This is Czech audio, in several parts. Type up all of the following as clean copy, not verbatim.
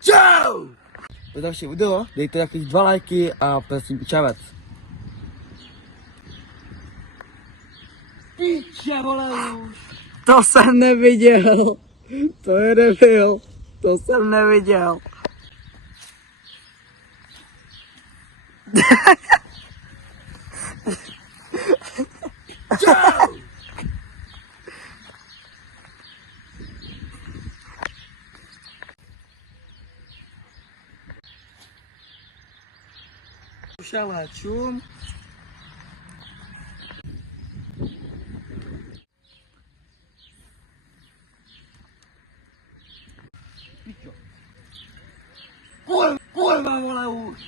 Čau! Pro další video dejte takových 2 lajky a prosím čavec. Píče, vole už. To jsem neviděl. To je debil. To jsem neviděl. Čau! Ušala čum. Pičo. Kurva, vole už.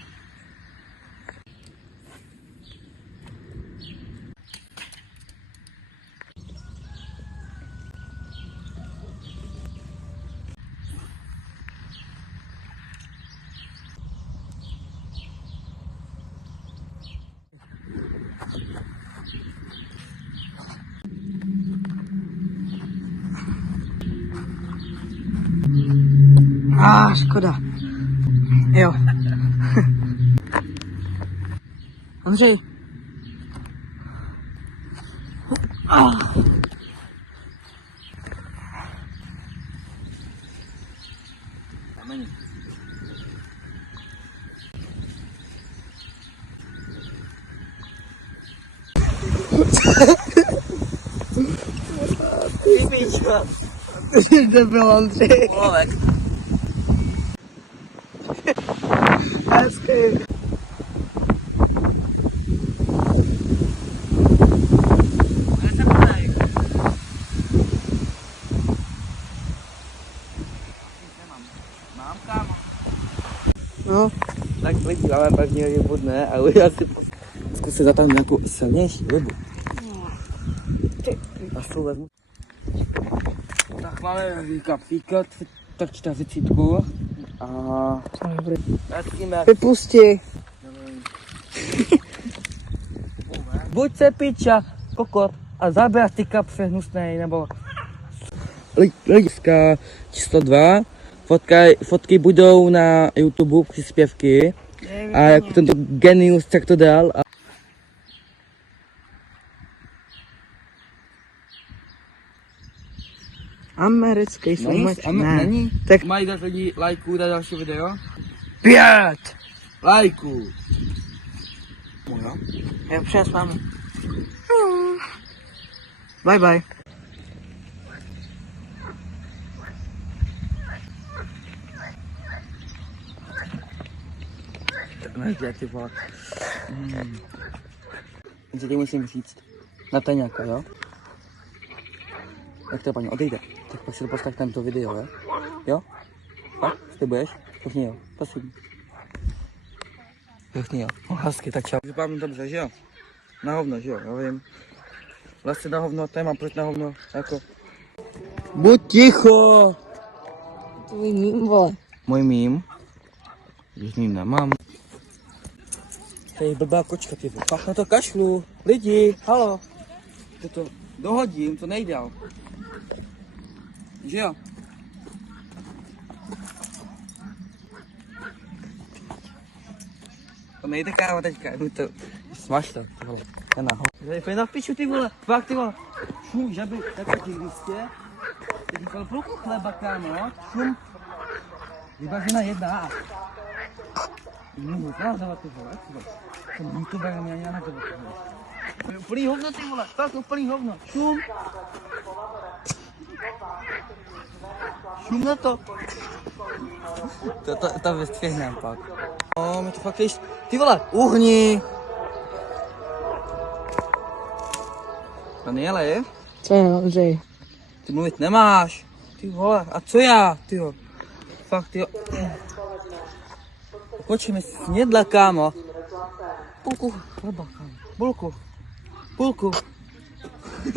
Škoda. Jo. Ondřej. Kamení. Ty pičo. Ty jsi debil, Ondřej. Polovek. Hezky. Mám, kámo. No. Tak podíváme pak někdy budne a už asi zkusit za tam nějakou silnější rybu. A s tou vezmu. Tak máme kapíka, tak 40 a vrátíme. Vypusti. Buď se piča, kokot a zabrat ty kapře hnusnej, nebo lidská číslo 2. Fotky budou na YouTube, příspěvky. A jako tento genius, tak to dal. Americký sumeč. Není? Tak Mají dát lidi lajků na další video? 5. Lajků! Já přes mám. Bye bye. Jak ty vole. Co ti musím říct? Na taňáka, jo? Jak to paní odejde, tak pak si to postav tento video, jo? Jo? Tak? Ty budeš? Pěkně jo, prosím. Pěkně jo, hezky, tak čau. Vypadám dobře, že jo? Na hovno, že jo, já vím. Vlastně na hovno, téma, proč na hovno, jako... Buď ticho! Tvůj mým, vole. Můj mím? Když mím nemám. Tady blbá kočka, ty vole. Fakt na to kašlu. Lidi, halo. To dohodím, to nejde. Že jo? To nejde, kámo, teďka. Je to... Smaž to, ty vole. Já naho. Pojď na piču, ty vole. Fakt, ty vole. Šum, žaby, takhle ti listě. Teď vole půlku chleba, kámo. Šum. Vybažená jedna. Můžu zázovat, ty vole, ty vole. Jsem youtuber, mě ani nazvat, ty vole. Úplný hovno, ty vole, fakt úplný hovno. Šum. Šum na to. To vystřihnám pak. No, mi to fakt ještě... Ty vole, uhni. Daniele, Co je, Ondřej? ty mluvit nemáš. Ty vole, a co já, ty jo. Fakt, ty jo. Počkej mi snědla, kámo. Půlku chleba, kámo. Půlku.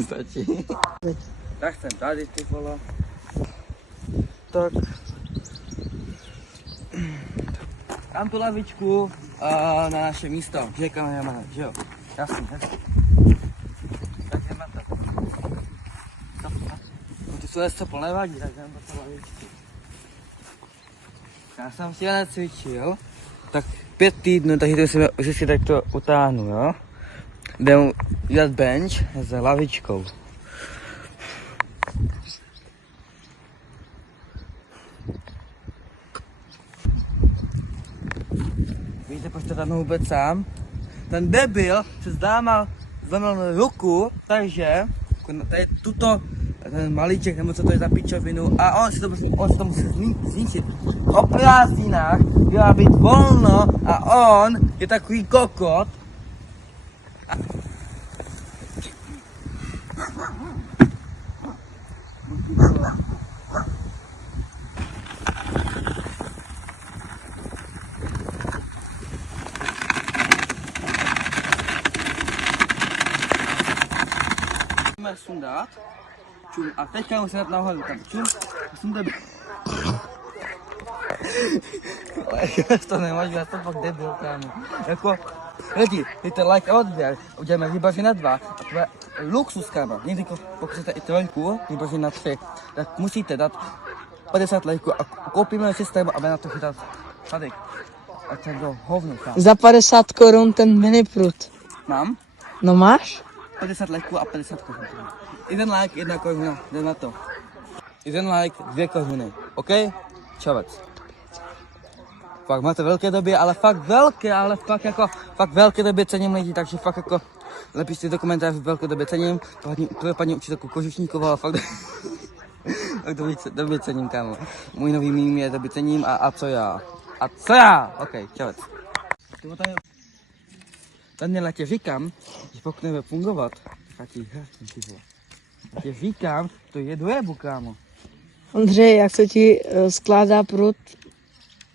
Stačí. Tak jsem tady, ty vole. Tak. Dám tu lavičku na naše místo, že kameraman, že jo? Jasný, hezky. Tak jdeme to. No ty jsou něco plné vadí, tak jdeme to lavičku. Já jsem včera necvičil, tak 5 týdnů, takže to si tak to utáhnu, jo. Jdem dělat bench s lavičkou. Víte, proč to tam vůbec sám? Ten debil se zlámal ruku, takže tady tuto, ten malíček, nebo co to je za pičovinu, a on si to musí zničit. O prázdninách měla být volno a on je takový kokot. Musíme sundat. Čum. A teďka musíme dát nahoru tam. Čum. Sundat. To nemáš, já to fakt debil, kámo. Jako, lidi, dejte like a odběr. Uděláme vybaži na 2. A to je luxus, kámo. Někdy pokud chcete i 3, vybaži na 3, tak musíte dát 50 lajků a koupíme systém, aby na to chytat tady. A to je do hovnu, kámo. Za 50 korun ten mini prut. Mám No máš? 50 lajků a 50 korun. 1 like, 1 koruna, jde na to. 1 like, 2 koruny, OK? Čavec. Fakt máte velké doby, ale fakt velké doby cením lidi, takže fakt jako napište do komentářů velké doby cením, pro paní učitelku Kožušníkovou, ale fakt doby cením, kámo. Můj nový mím je doby cením a co já? A co já? OK, čavec. Daniela, tě říkám, že pokud nebude fungovat, tak ti hrátím, ty vole. Já tě říkám, to je do jebu, kámo. Ondřej, jak se ti skládá prut?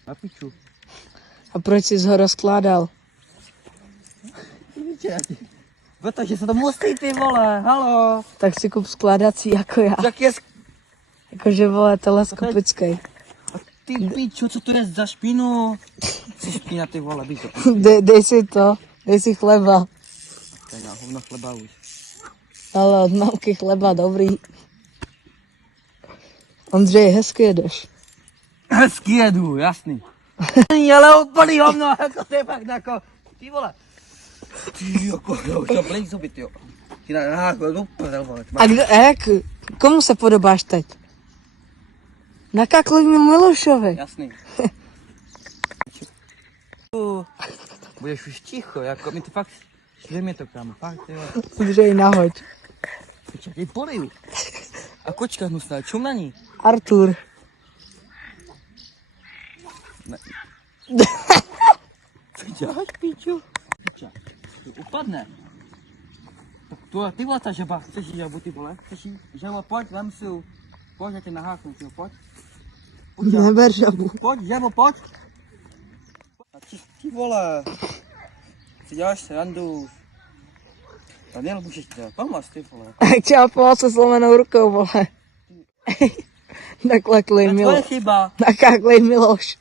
Na piču. A proč jsi ho rozkládal? Protože se to musí, ty vole, halo. Tak si kup skládací jako já. Tak je Jakože vole, teleskopický. A ty piču, co to je za špínu? Jsi špína, ty vole, víš to. Dej si chleba. Tak já hovno chleba už. Ale od mamky chleba, dobrý. Ondřej, hezky jedeš. Hezky jedu, jasný. Ale úplný hovno, jako to je fakt jako, ty vole. Ty jako, jo, už to blíž zuby, ty jo. Ty na úplně, vole. A jak, komu se podobáš teď? Na Kaklovi Milošovi. Jasný. Budeš už ticho, jako mi to fakt, šli mi to, kámo, fakt, ty jo. Ondřej, nahoď. Počkej, ty poliju. A kočka hnusná, čum na ní. Artur. Ne. Co děláš, píču? Piča, to upadne. Tak to, ty vole, ta žaba, chceš jí žabu, ty vole? Chceš jí žabu, pojď, vem si ju. Pojď, já tě naháknu, ty jo, pojď. Neber žabu. Pojď, žabo, pojď. A ty vole. Co děláš srandu? Daniel, můžeš ti pomoct, ty vole. Jak chtěla pomoct se zlomenou rukou, vole. Nakleklej To je Miloš. tvoje chyba. Nakaklej Miloš.